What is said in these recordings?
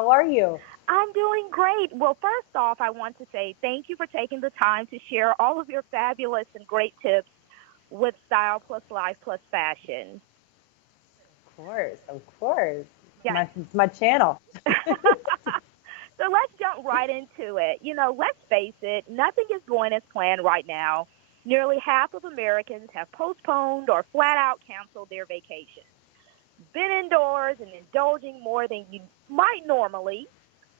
How are you? I'm doing great. Well, first off, I want to say thank you for taking the time to share all of your fabulous and great tips with Style Plus Life Plus Fashion. Of course, of course. Yes. It's my channel. So let's jump right into it. Let's face it, nothing is going as planned right now. Nearly half of Americans have postponed or flat out canceled their vacations. Been indoors and indulging more than you might normally.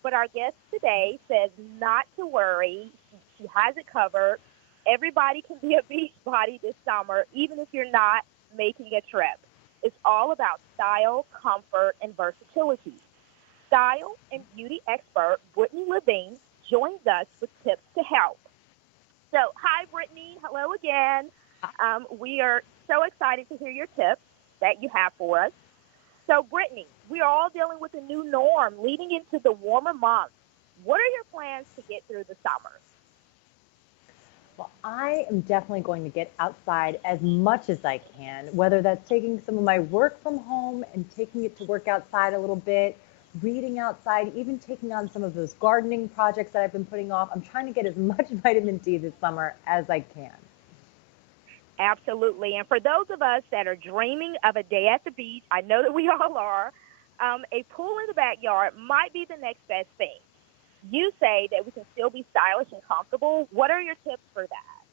But our guest today says not to worry. She has it covered. Everybody can be a beach body this summer, even if you're not making a trip. It's all about style, comfort, and versatility. Style and beauty expert Brittney Levine joins us with tips to help. So, hi, Brittney. Hello again. We are so excited to hear your tips that you have for us. So, Brittney, we are all dealing with a new norm leading into the warmer months. What are your plans to get through the summer? Well, I am definitely going to get outside as much as I can, whether that's taking some of my work from home and taking it to work outside a little bit, reading outside, even taking on some of those gardening projects that I've been putting off. I'm trying to get as much vitamin D this summer as I can. Absolutely. And for those of us that are dreaming of a day at the beach, I know that we all are, a pool in the backyard might be the next best thing. You say that we can still be stylish and comfortable. What are your tips for that?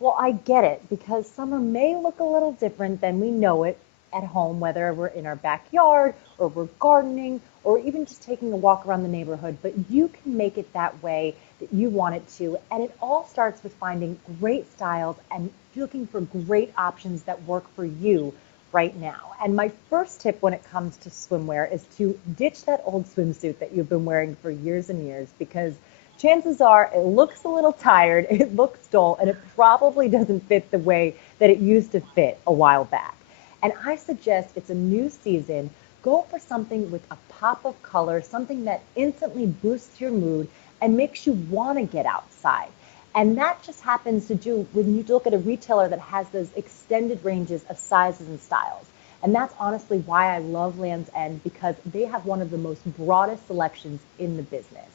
Well, I get it because summer may look a little different than we know it at home, whether we're in our backyard or we're gardening or even just taking a walk around the neighborhood. But you can make it that way that you want it to. And it all starts with finding great styles and looking for great options that work for you right now. And my first tip when it comes to swimwear is to ditch that old swimsuit that you've been wearing for years and years because chances are it looks a little tired, it looks dull, and it probably doesn't fit the way that it used to fit a while back. And I suggest it's a new season. Go for something with a pop of color, something that instantly boosts your mood and makes you want to get outside. And that just happens to do when you look at a retailer that has those extended ranges of sizes and styles. And that's honestly why I love Lands End because they have one of the most broadest selections in the business.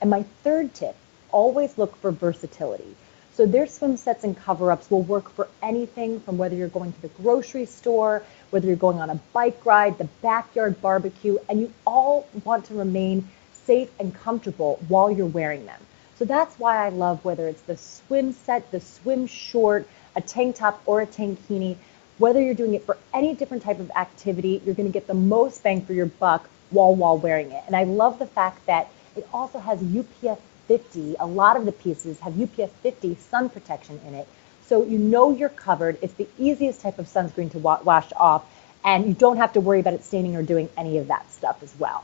And my third tip, always look for versatility. So their swim sets and cover-ups will work for anything from whether you're going to the grocery store, whether you're going on a bike ride, the backyard barbecue, and you all want to remain safe and comfortable while you're wearing them. So that's why I love whether it's the swim set, the swim short, a tank top, or a tankini. Whether you're doing it for any different type of activity, you're going to get the most bang for your buck while wearing it. And I love the fact that it also has UPF 50. A lot of the pieces have UPF 50 sun protection in it. So you know you're covered. It's the easiest type of sunscreen to wash off, and you don't have to worry about it staining or doing any of that stuff as well.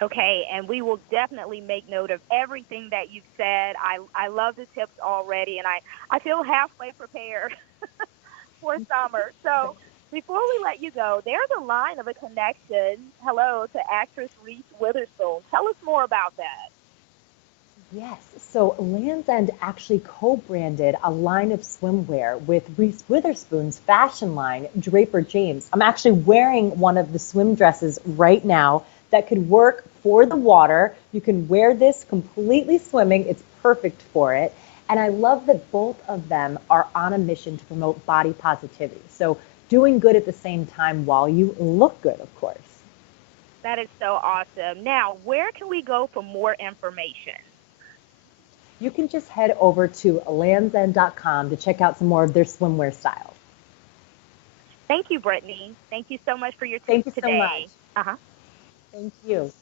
Okay, and we will definitely make note of everything that you've said. I love the tips already, and I feel halfway prepared for summer. So before we let you go, there's a line of a connection, hello, to actress Reese Witherspoon. Tell us more about that. Yes, so Lands End actually co-branded a line of swimwear with Reese Witherspoon's fashion line, Draper James. I'm actually wearing one of the swim dresses right now that could work for the water. You can wear this completely swimming. It's perfect for it. And I love that both of them are on a mission to promote body positivity. So doing good at the same time while you look good, of course. That is so awesome. Now, where can we go for more information? You can just head over to landsend.com to check out some more of their swimwear styles. Thank you, Brittney. Thank you so much for your Thank tips you so much. today. Uh-huh. Thank you.